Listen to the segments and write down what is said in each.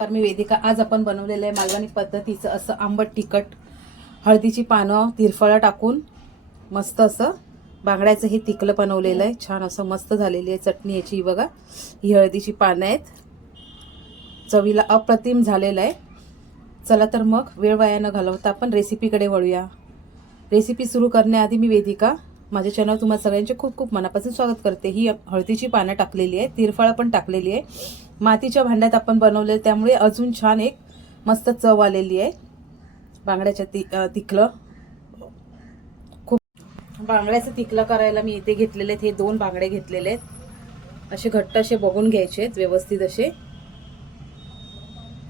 तर मी वेदिका आज आपण बनवलेलं आहे मालवणी पद्धतीचं असं आंबट तिखट हळदीची पानं तिरफळं टाकून मस्त असं बांगड्याचं हे तिकलं बनवलेलं आहे. छान असं मस्त झालेली आहे चटणी याची. बघा ही हळदीची पानं आहेत. चवीला अप्रतिम झालेलं आहे. चला तर मग वेळ वाया न घालवता आपण रेसिपीकडे वळूया. रेसिपी सुरू करण्याआधी मी वेदिका माझ्या चॅनल तुम्हाला सगळ्यांचे खूप खूप मनापासून स्वागत करते. ही हळदीची पानं टाकलेली आहे तिरफळं पण टाकलेली आहे. मातीच्या भांड्यात आपण बनवले त्यामुळे अजून छान एक मस्त चव आलेली आहे. बांगड्याच्या ति तिखलं. खूप बांगड्याचं तिखलं करायला मी इथे घेतलेले आहेत. हे दोन बांगडे घेतलेले आहेत. असे घट्ट असे बघून घ्यायचे आहेत व्यवस्थित असे.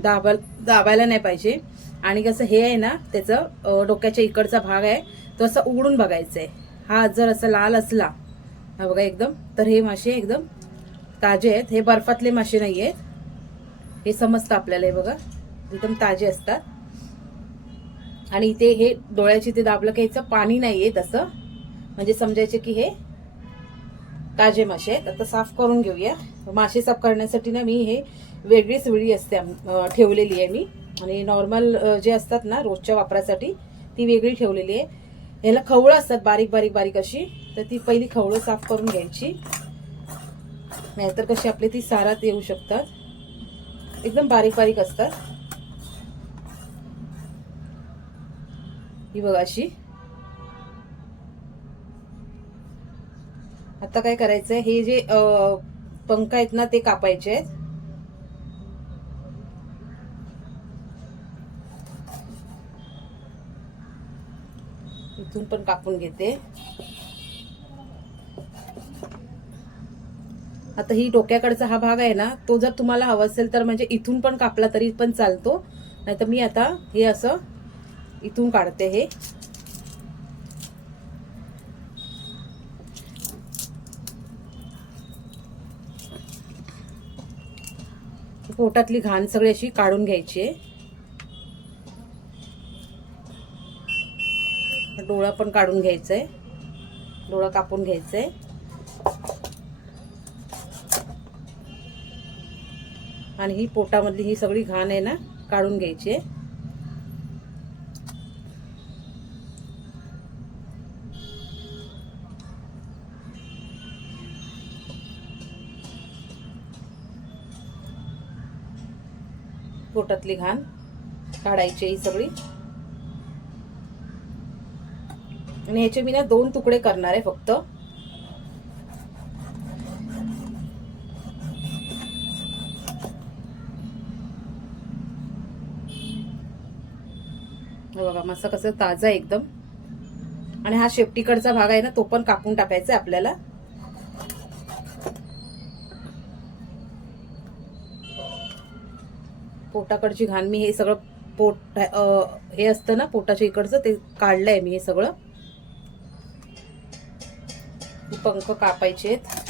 दाबा दाबायला नाही पाहिजे. आणि कसं हे आहे ना त्याचं डोक्याच्या इकडचा भाग आहे. तो असं उघडून बघायचा आहे हा जर असा लाल असला हा बघा एकदम तर हे मासे एकदम ताजे आहेत. हे बर्फातले मासे नाही आहेत हे समजतं आपल्याला हे बघा. एकदम ताजे असतात. आणि इथे हे डोळ्याची ते दाबलं की पाणी नाही आहे तसं. म्हणजे समजायचे की हे ताजे मासे आहेत. आता साफ करून घेऊया. मासे साफ करण्यासाठी ना मी हे वेगळीच विळी असते. ठेवलेली आहे मी. आणि नॉर्मल जे असतात ना रोजच्या वापरासाठी ती वेगळी ठेवलेली आहे. ह्याला खवळं असतात बारीक बारीक बारीक अशी. तर ती पहिली खवळं साफ करून घ्यायची. नाहीतर कशी आपली ती सारात येऊ शकतात. एकदम बारीक बारीक असतात. ही बघा अशी. आता काय करायचंय हे जे पंख आहेत ना ते कापायचे आहेत. इथून पण कापून घेते. आता ही डोक्याकडचा हा भाग आहे ना तो जर तुम्हाला हवा असेल तर म्हणजे इथून पण कापला तरी पण चालतो. नाहीतर मी आता हे असं इथून काढते हे. पोटातली घाण सगळी अशी काढून घ्यायची आहे. डोळा पण काढून घ्यायचा आहे डोळा कापून घ्यायचा आहे आणि ही पोटामधली ही सगळी घाण आहे ना काढून घ्यायची आहे. पोटातली घाण काढायची ही सगळी. आणि ह्याचे मी ना दोन तुकडे करणार आहे फक्त. बघा मस्त कसं ताजा आहे एकदम. आणि हा शेपटीकडचा भाग आहे ना तो पण कापून टाकायचा आहे आपल्याला. पोटाकडची घाण मी हे सगळं पोट हे असतं ना पोटाच्या इकडचं ते काढलंय मी हे सगळं. पंख कापायचे आहेत.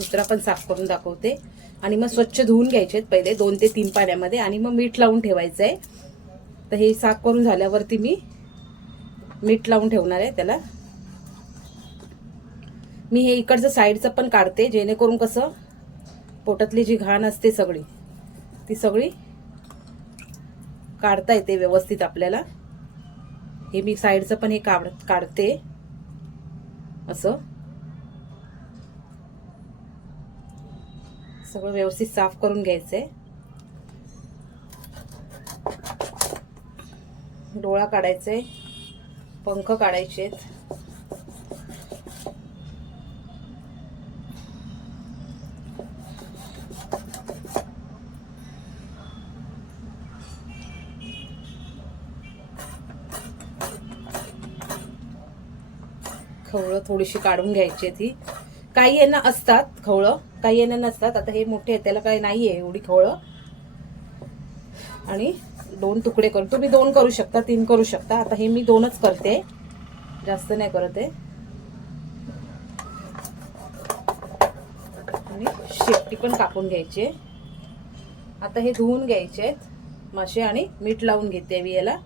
दुसरा पण साफ करून दाखवते. आणि मग स्वच्छ धुवून घ्यायचे आहेत पहिले दोन ते तीन पाण्यामध्ये. आणि मग मीठ लावून ठेवायचं आहे तर हे साफ करून झाल्यावरती मी मीठ लावून ठेवणार आहे त्याला. मी हे इकडचं साईडचं पण काढते जेणेकरून कसं पोटातली जी घाण असते सगळी ती सगळी काढता येते व्यवस्थित आपल्याला. हे मी साईडचं पण हे काढ काढते. असं. सगळं व्यवस्थित साफ करून घ्यायचंय. डोळा काढायचे पंख काढायचे खवळं थोडीशी काढून घ्यायची ती काही यांना असतात खवळं काही यांना नसतात. आता हे मोठे आहेत त्याला काही नाहीये एवढी खवळं. आणि दोन तुकडे करू. तुम्ही दोन करू शकता तीन करू शकता. आता हे मी दोनच करते. जास्त नाही करत आहे. आणि शेपटी पण कापून घ्यायची. आहे. आता हे धुवून घ्यायचे आहेत. मासे आणि मीठ लावून घेते मी याला.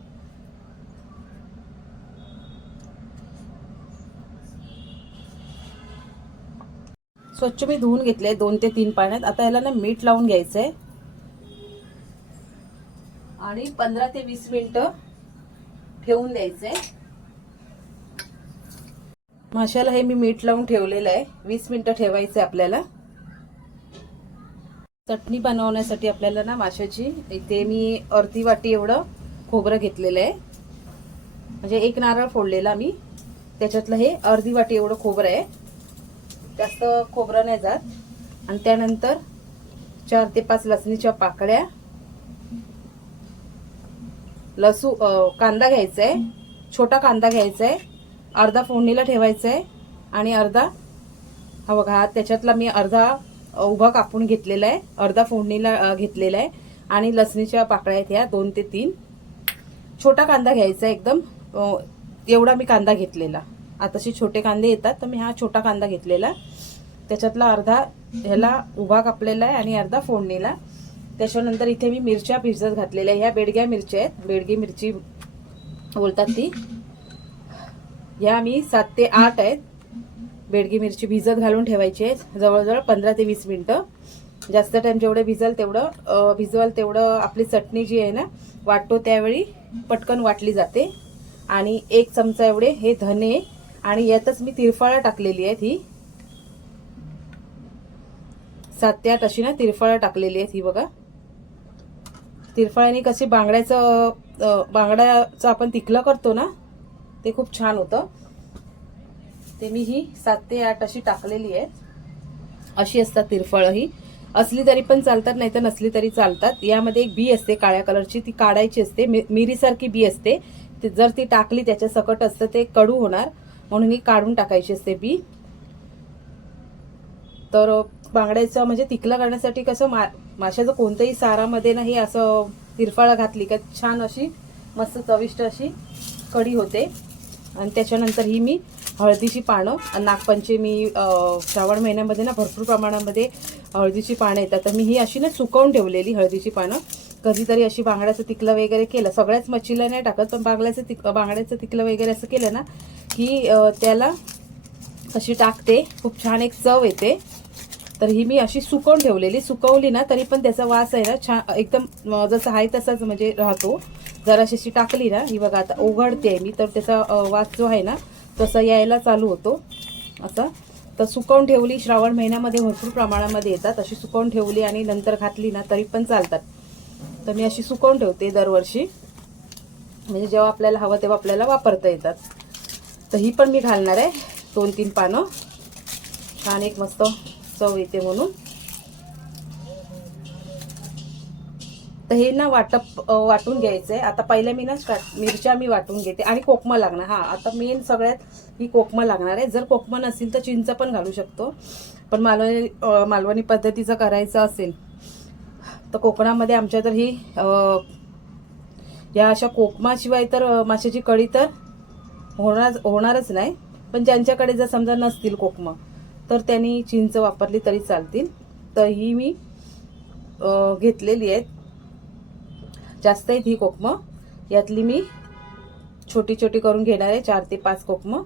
स्वच्छ मी धुवून घेतले दोन ते तीन पाण्यात. आता याला ना मीठ लावून घ्यायचंय. आणि पंधरा ते वीस मिनटं ठेवून द्यायचंय. माशाला हे मी मीठ लावून ठेवलेलं आहे. वीस मिनटं ठेवायचं आहे आपल्याला. चटणी बनवण्यासाठी आपल्याला ना माशाची इथे मी अर्धी वाटी एवढं खोबरं घेतलेलं आहे. म्हणजे एक नारळ फोडलेला मी. त्याच्यातलं हे अर्धी वाटी एवढं खोबरं आहे. जास्त खोबरं नाही जात. आणि त्यानंतर चार ते पाच लसणीच्या पाकळ्या लसू कांदा घ्यायचा आहे छोटा कांदा घ्यायचा आहे अर्धा फोडणीला ठेवायचा आहे आणि अर्धा हा बघा त्याच्यातला मी अर्धा उभा कापून घेतलेला आहे अर्धा फोडणीला घेतलेला आहे आणि लसणीच्या पाकळ्या आहेत ह्या दोन ते तीन. छोटा कांदा घ्यायचा आहे एकदम एवढा मी कांदा घेतलेला. आताशी छोटे कांदे येतात तर मी हा छोटा कांदा घेतलेला. त्याच्यातला अर्धा ह्याला उभा कापलेला आहे आणि अर्धा फोडणीला. त्याच्यानंतर इथे मी मिरच्या भिजत घातलेल्या ह्या बेडग्या मिरच्या आहेत. बेडगी मिरची बोलतात ती. ह्या मी सात ते आठ आहेत. बेडगी मिरची भिजत घालून ठेवायची आहेत. जवळजवळ पंधरा ते वीस मिनटं. जास्त टाइम जेवढं भिजल तेवढं भिजवाल तेवढं आपली चटणी जी आहे ना वाटतो त्यावेळी पटकन वाटली जाते. आणि एक चमचा एवढे हे धने आणि यातच मी तिरफळा टाकलेली आहेत ही. सात ते आठ अशी ना तिरफळा टाकलेली आहेत ही बघा. तिरफळ्याने कशी बांगड्याचं बांगड्याचं आपण तिखलं करतो ना ते खूप छान होतं. ते मी ही सात ते आठ अशी टाकलेली आहे अशी असतात तिरफळं ही. असली तरी पण चालतात नाही तर नसली तरी चालतात. यामध्ये एक बी असते काळ्या कलरची. ती काढायची असते. मि- मिरीसारखी बी असते. ती जर ती टाकली त्याच्या सकट असतं ते कडू होणार. म्हणून ही काढून टाकायची असते बी. तर बांगड्याचं म्हणजे तिखलं करण्यासाठी कसं मा माशाचं कोणत्याही सारामध्ये ना हे असं तिरफाळ घातली का छान अशी मस्त चविष्ट अशी कढी होते. आणि त्याच्यानंतर ही मी हळदीची पानं आणि नागपंचमी श्रावण महिन्यामध्ये ना भरपूर प्रमाणामध्ये हळदीची पानं येतात. तर मी ही अशी ना सुकवून ठेवलेली हळदीची पानं. कधीतरी अशी बांगड्याचं तिकलं वगैरे केलं सगळ्याच मच्छीला नाही टाकत पण बांगड्याचं तिक बांगड्याचं तिकलं वगैरे असं केलं ना ही त्याला अशी टाकते. खूप छान एक चव येते. तर ही मी अशी सुकवून ठेवलेली. सुकवली ना तरी पण त्याचा वास आहे ना छान एकदम जसं आहे तसाच म्हणजे राहतो. जराशी अशी टाकली ना ही बघा आता उघडते मी तर त्याचा वास जो आहे ना तसा यायला चालू होतो. असा. तर सुकवून ठेवली श्रावण महिन्यामध्ये भरपूर प्रमाणामध्ये येतात. अशी सुकवून ठेवली आणि नंतर घातली ना तरी पण चालतात. तर मी अशी सुकवून ठेवते दरवर्षी. म्हणजे जेव्हा आपल्याला हवं तेव्हा आपल्याला वापरता येतात. तर ही पण मी घालणार आहे. दोन तीन पानं. छान एक मस्त चव येते म्हणून. तर हे ना वाटप वाटून घ्यायचं आहे आता पहिल्या मी ना स्टार्ट मिरच्या मी वाटून घेते. आणि कोकमा लागणार. हा आता मेन सगळ्यात ही कोकमा लागणार आहे. जर कोकमा नसेल तर चिंच पण घालू शकतो. पण मालवणी मालवणी पद्धतीचं करायचं असेल तर कोकणामध्ये आमच्या तर ही या अशा कोकमाशिवाय तर माशाची कढी तर होणार होणारच नाही. पण ज्यांच्याकडे जर समजा नसतील कोकमं तर त्यांनी चिंच वापरली तरी चालतील. तर ही मी घेतलेली आहेत. जास्त आहेत ही कोकमं. यातली मी छोटी छोटी करून घेणार आहे. चार ते पाच कोकमं.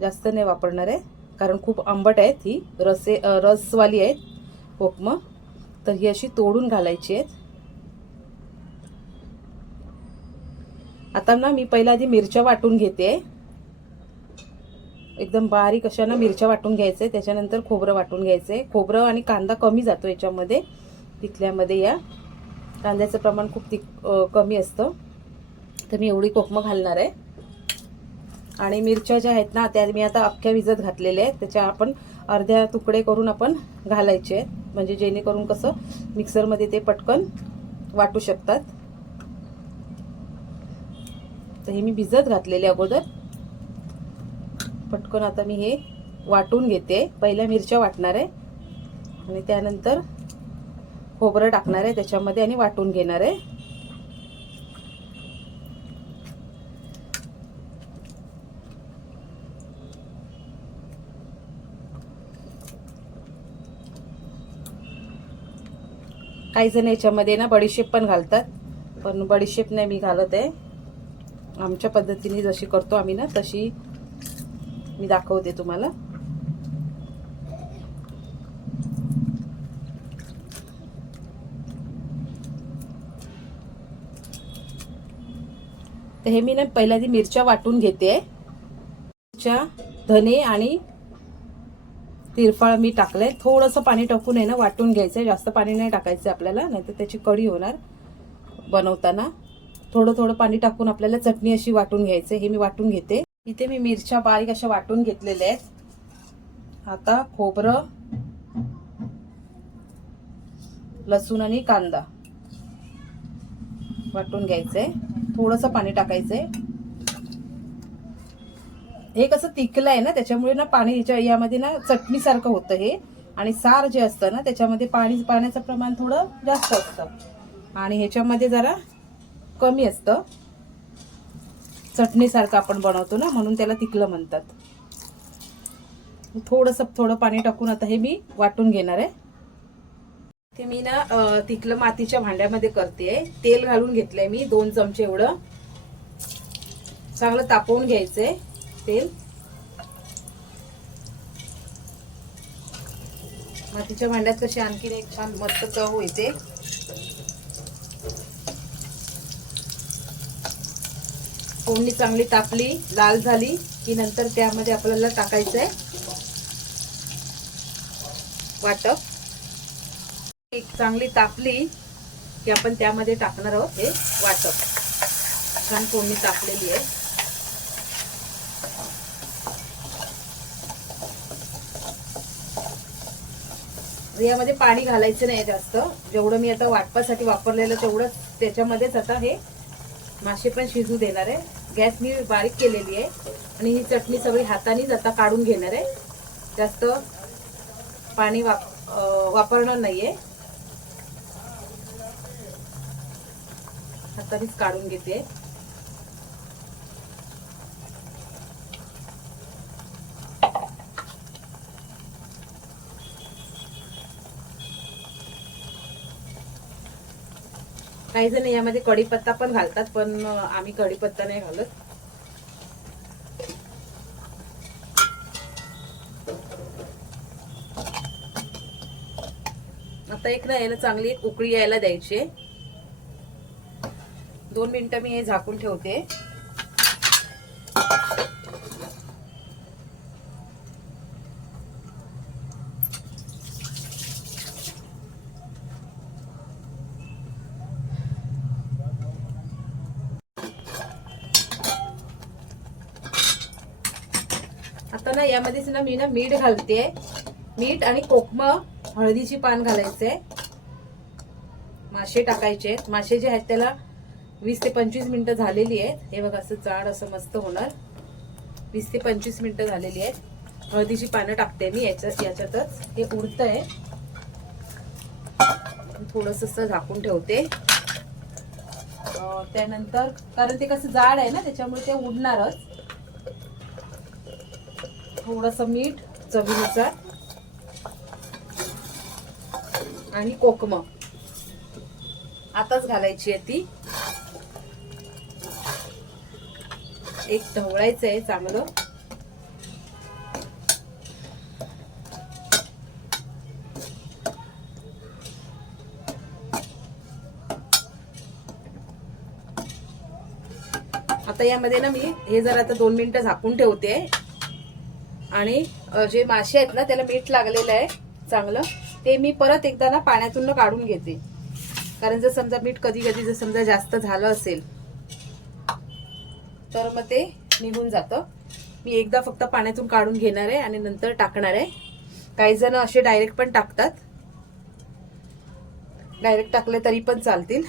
जास्त नाही वापरणार आहे. कारण खूप आंबट आहेत ही रसे रसवाली आहेत कोकमं. तर ही अशी तोडून घालायची आहेत. आता ना मी पहिला आधी मिरच्या वाटून घेते. एकदम बारीक अशा ना मिरच्या वाटून घ्यायचे त्याच्यानंतर खोबरं वाटून घ्यायचे. खोबरं आणि कांदा कमी जातो याच्यामध्ये तिथल्यामध्ये या. कांद्याचं प्रमाण खूप तिक कमी असतं. तर मी एवढी कोकमं घालणार आहे. आणि मिरच्या ज्या आहेत ना त्या मी आता अख्ख्या विजत घातलेल्या आहेत. त्याच्या आपण अर्ध्या तुकडे करून आपण घालायचे आहेत. म्हणजे जेणेकरून कसं मिक्सरमध्ये ते पटकन वाटू शकतात. तर हे मी भिजत घातलेले अगोदर. पटकन आता मी हे वाटून घेते. पहिल्या मिरच्या वाटणार आहे. आणि त्यानंतर खोबरं टाकणार आहे त्याच्यामध्ये आणि वाटून घेणार आहे. काही जण याच्यामध्ये ना बडीशेप पण घालतात. पण बडीशेप नाही मी घालत आहे. आमच्या पद्धतीने जशी करतो आम्ही ना तशी मी दाखवते तुम्हाला. तर हे मी ना पहिल्या मिरच्या वाटून घेते. मिरच्या धने आणि तिरफळ मी टाकलंय. थोडंसं पाणी टाकून आहे ना वाटून घ्यायचं आहे जास्त पाणी नाही टाकायचं आपल्याला नाहीतर त्याची कढी होणार बनवताना. थोडं थोडं पाणी टाकून आपल्याला चटणी अशी वाटून घ्यायचं. हे मी वाटून घेते. इथे मी मिरच्या बारीक अशा वाटून घेतलेल्या आहेत. आता खोबरं लसूण आणि कांदा वाटून घ्यायचंय थोडंसं पाणी टाकायचंय हे कसं तिखलं आहे ना त्याच्यामुळे ना पाणी याच्या यामध्ये ना चटणीसारखं होतं हे. आणि सार जे असतं ना त्याच्यामध्ये पाणी पाण्याचं प्रमाण थोडं जास्त असतं. आणि ह्याच्यामध्ये जरा कमी असतं. चटणीसारखं आपण बनवतो ना म्हणून त्याला तिकलं म्हणतात. थोडंसं थोडं पाणी टाकून आता हे मी वाटून घेणार आहे. ते मी ना तिकलं मातीच्या भांड्यामध्ये करते तेल घालून घेतलंय मी दोन चमचे एवढं. चांगलं तापवून घ्यायचंय तेल. मातीच्या भांड्यात कशी आणखीन एक छान मस्त चव येते. फोडणी चांगली तापली लाल झाली की नंतर त्यामध्ये आपल्याला टाकायचं आहे वाटप. एक चांगली तापली की आपण त्यामध्ये टाकणार आहोत हे वाटप. छान फोडणी तापलेली आहे. यामध्ये पाणी घालायचं नाही जास्त. जेवढं मी आता वाटपासाठी वापरलेलं तेवढंच त्याच्यामध्येच आता हे मासे पण शिजू देणार आहे. गॅस मी बारीक केलेली आहे. आणि ही चटणी सगळी हातानेच आता काढून घेणार आहे. जास्त पाणी वाप वापरणार वापरणार नाहीये. हातानेच काढून घेते. काही जण यामध्ये कढीपत्ता पण घालतात पण आम्ही कढीपत्ता नाही घालत. आता एक ना याला चांगली एक उकळी यायला द्यायची दोन मिनिटं मी हे झाकून ठेवते. ना यामध्येच ना मी ना मीठ घालते. मीठ आणि कोकम हळदीची पान घालायचे. मासे टाकायचे. मासे जे आहेत त्याला वीस ते पंचवीस मिनिटं झालेली आहेत. हे बघा असं जाड असं मस्त होणार. वीस ते पंचवीस मिनिटं झालेली आहेत. हळदीची पानं टाकते मी याच्यात याच्यातच. हे उडतंय. थोडस असं झाकून ठेवते. त्यानंतर कारण ते कसं जाड आहे ना त्याच्यामुळे ते उडणारच. थोडस मीठ चवीनुसार. आणि कोकम. आताच घालायची आहे ती. एक ढवळायचं आहे चांगलं. आता यामध्ये ना मी हे जरा आता दोन मिनिटं झाकून ठेवते. आणि जे मासे आहेत ना त्याला मीठ लागलेलं आहे चांगलं ते मी परत एकदा ना पाण्यातून ना काढून घेते. कारण जर समजा मीठ कधी कधी जर समजा जास्त झालं असेल तर मग ते निघून जातं. मी एकदा फक्त पाण्यातून काढून घेणार आहे आणि नंतर टाकणार आहे. काही जण असे डायरेक्ट पण टाकतात. डायरेक्ट टाकले तरी पण चालतील.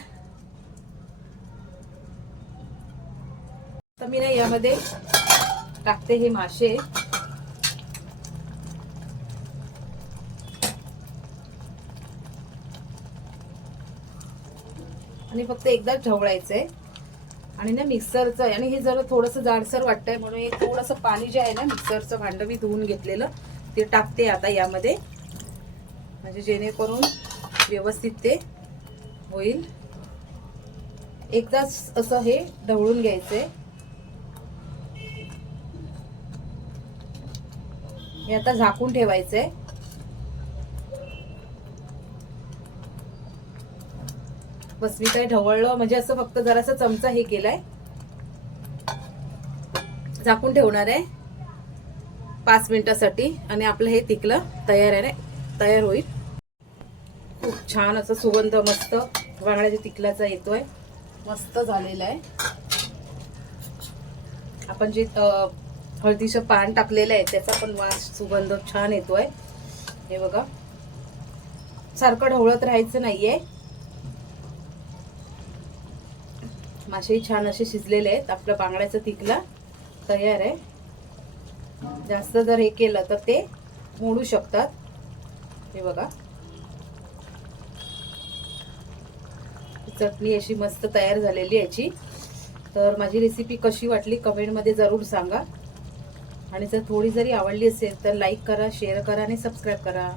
तर मी ना यामध्ये टाकते हे मासे. आणि फक्त एकदा आहे आणि ना मिक्सरचं आणि हे जरा थोडंसं जाडसर वाटतंय म्हणून एक थोडंसं पाणी जे आहे ना मिक्सरचं भांडं मी धुवून घेतलेलं ते टाकते आता यामध्ये. म्हणजे जेणेकरून व्यवस्थित ते होईल. एकदाच असं हे ढवळून घ्यायचंय. हे आता झाकून ठेवायचंय. बस मी काय ढवळलं म्हणजे असं फक्त जरासा चमचा हे केलाय. झाकून ठेवणार आहे. पाच मिनिटासाठी आणि आपलं हे तिकलं तयार आहे तयार होईल. खूप छान असं सुगंध मस्त वांगड्याच्या तिकल्याचा येतोय. मस्त झालेला आहे. आपण जे हळदीचं पान टाकलेलं आहे त्याचा पण वास सुगंध छान येतोय. हे बघा. सारखं ढवळत राहायचं नाहीये. मासेही छान असे शिजलेले आहेत. आपलं बांगड्याचं तिकला तयार आहे. जास्त जर हे केलं तर ते मोडू शकतात. हे बघा. चटणी अशी मस्त तयार झालेली याची. तर माझी रेसिपी कशी वाटली कमेंटमध्ये जरूर सांगा. आणि जर थोडी जरी आवडली असेल तर लाईक करा शेअर करा आणि सबस्क्राईब करा.